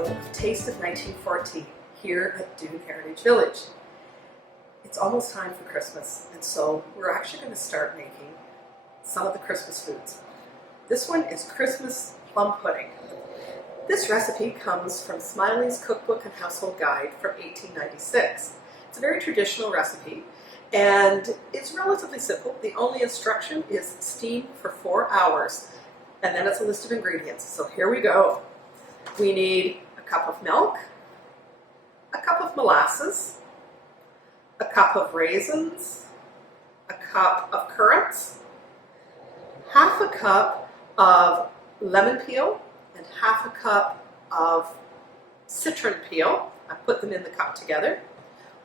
episode of Taste of 1914 here at Doon Heritage Village. It's almost time for Christmas, and so we're actually going to start making some of the Christmas foods. This one is Christmas plum pudding. This recipe comes from Smiley's Cookbook and Household Guide from 1896. It's a very traditional recipe, and it's relatively simple. The only instruction is steam for 4 hours, and then it's a list of ingredients. So here we go. We need a cup of milk, a cup of molasses, a cup of raisins, a cup of currants, half a cup of lemon peel, and half a cup of citron peel. I put them in the cup together.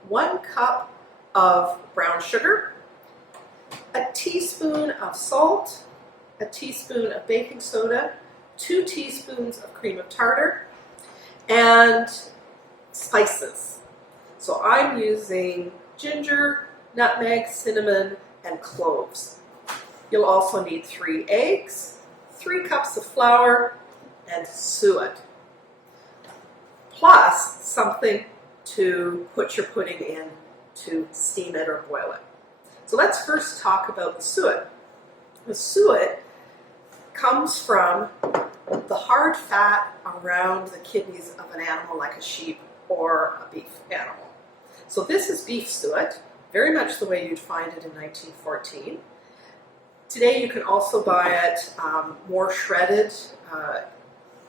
1 cup of brown sugar, a teaspoon of salt, a teaspoon of baking soda, 2 teaspoons of cream of tartar, and spices. So I'm using ginger, nutmeg, cinnamon, and cloves. You'll also need 3 eggs, 3 cups of flour, and suet, plus something to put your pudding in to steam it or boil it. So let's first talk about the suet. The suet comes from the hard fat around the kidneys of an animal like a sheep or a beef animal. So this is beef suet, very much the way you'd find it in 1914. Today you can also buy it more shredded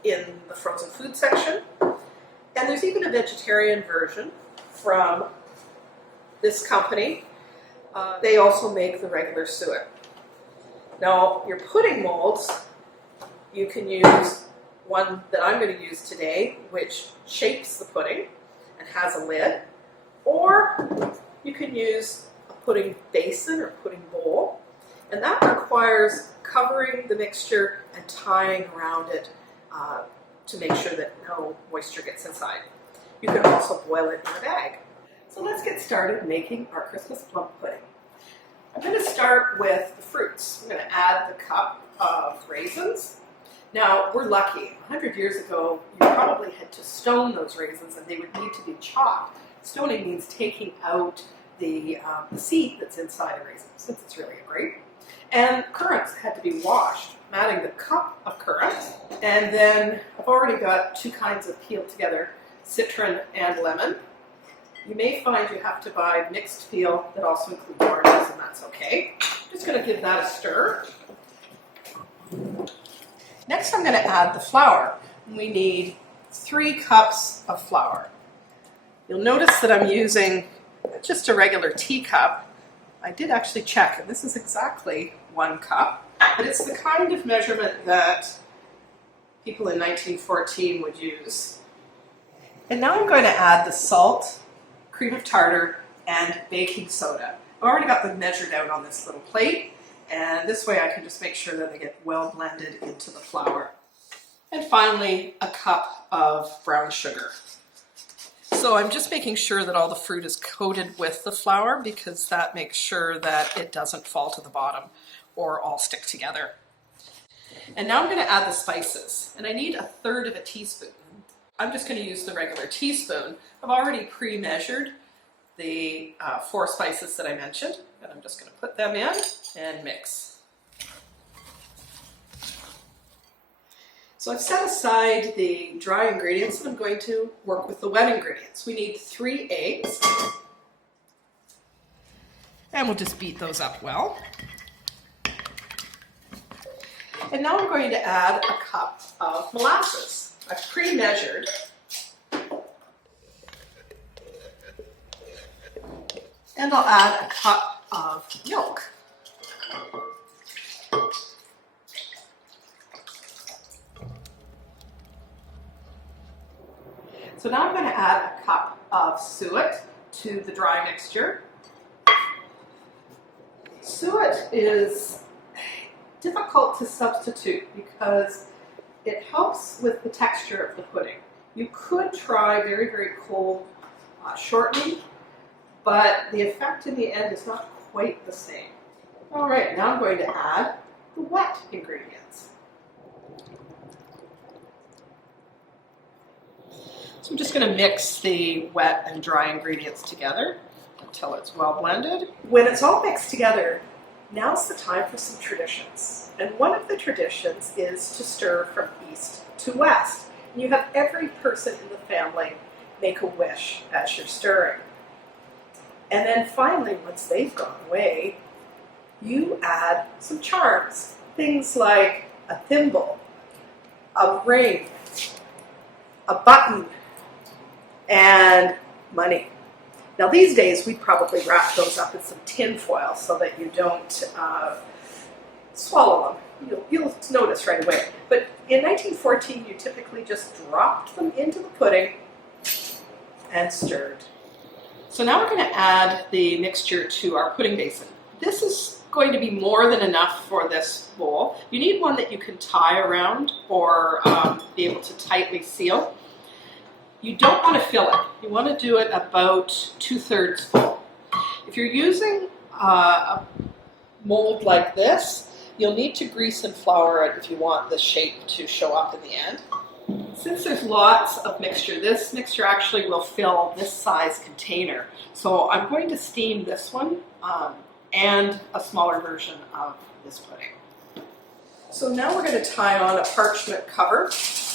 in the frozen food section. And there's even a vegetarian version from this company. They also make the regular suet. Now, your pudding molds, you can use one that I'm going to use today, which shapes the pudding and has a lid, or you can use a pudding basin or pudding bowl, and that requires covering the mixture and tying around it to make sure that no moisture gets inside. You can also boil it in a bag. So let's get started making our Christmas plum pudding. I'm going to start with the fruits. I'm going to add the cup of raisins. Now, we're lucky. 100 years ago, you probably had to stone those raisins and they would need to be chopped. Stoning means taking out the seed that's inside a raisin, since it's really a grape. And currants had to be washed. I'm adding the cup of currants, and then I've already got 2 kinds of peel together, citron and lemon. You may find you have to buy mixed peel that also includes oranges, and that's okay. I'm just going to give that a stir. Next I'm going to add the flour. We need 3 cups of flour. You'll notice that I'm using just a regular teacup. I did actually check, and this is exactly 1 cup, but it's the kind of measurement that people in 1914 would use. And now I'm going to add the salt, cream of tartar, and baking soda. I've already got them measured out on this little plate, and this way I can just make sure that they get well blended into the flour. And finally, a cup of brown sugar. So I'm just making sure that all the fruit is coated with the flour, because that makes sure that it doesn't fall to the bottom or all stick together. And now I'm going to add the spices, and I need 1/3 of a teaspoon. I'm just going to use the regular teaspoon. I've already pre-measured the 4 spices that I mentioned, and I'm just going to put them in and mix. So I've set aside the dry ingredients, and I'm going to work with the wet ingredients. We need 3 eggs, and we'll just beat those up well. And now I'm going to add a cup of molasses. I've pre-measured. And I'll add a cup of milk. So now I'm going to add a cup of suet to the dry mixture. Suet is difficult to substitute because it helps with the texture of the pudding. You could try very, very cold shortening, but the effect in the end is not quite the same. All right, now I'm going to add the wet ingredients. So I'm just going to mix the wet and dry ingredients together until it's well blended. When it's all mixed together, now's the time for some traditions. And one of the traditions is to stir from east to west. And you have every person in the family make a wish as you're stirring. And then finally, once they've gone away, you add some charms. Things like a thimble, a ring, a button, and money. Now these days we'd probably wrap those up in some tin foil so that you don't swallow them. You'll notice right away. But in 1914 you typically just dropped them into the pudding and stirred. So now we're going to add the mixture to our pudding basin. This is going to be more than enough for this bowl. You need one that you can tie around or be able to tightly seal. You don't want to fill it. You want to do it about 2/3 full. If you're using a mold like this, you'll need to grease and flour it if you want the shape to show up in the end. Since there's lots of mixture, this mixture actually will fill this size container. So I'm going to steam this one and a smaller version of this pudding. So now we're going to tie on a parchment cover.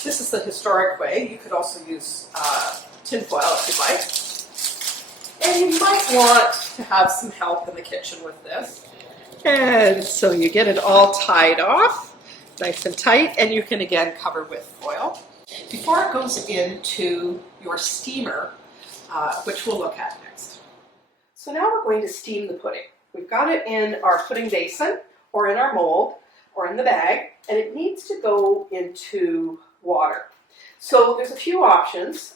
This is the historic way. You could also use tin foil if you'd like. And you might want to have some help in the kitchen with this. And so you get it all tied off, nice and tight, and you can again cover with foil. Before it goes into your steamer, which we'll look at next. So now we're going to steam the pudding. We've got it in our pudding basin, or in our mold, or in the bag, and it needs to go into water. So there's a few options.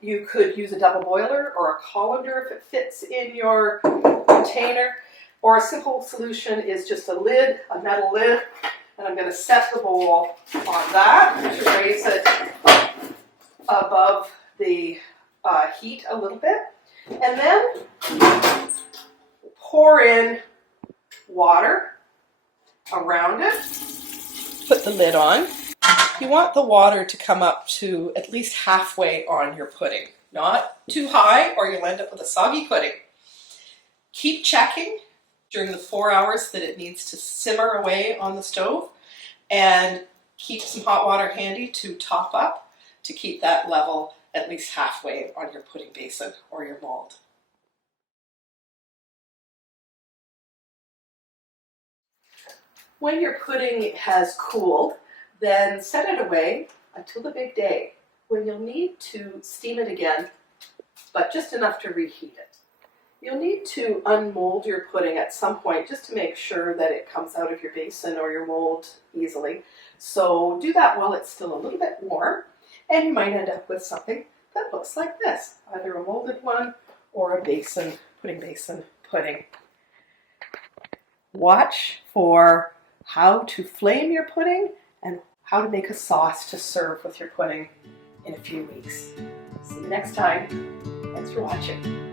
You could use a double boiler or a colander if it fits in your container, or a simple solution is just a lid, a metal lid, and I'm going to set the bowl on that to raise it above the heat a little bit, and then pour in water around it, put the lid on. You want the water to come up to at least halfway on your pudding, not too high or you'll end up with a soggy pudding. Keep checking during the 4 hours that it needs to simmer away on the stove, and keep some hot water handy to top up to keep that level at least halfway on your pudding basin or your mold. When your pudding has cooled, then set it away until the big day when you'll need to steam it again, but just enough to reheat it. You'll need to unmold your pudding at some point just to make sure that it comes out of your basin or your mold easily. So do that while it's still a little bit warm, and you might end up with something that looks like this, either a molded one or a basin, pudding basin pudding. Watch for how to flame your pudding and how to make a sauce to serve with your pudding in a few weeks. See you next time. Thanks for watching.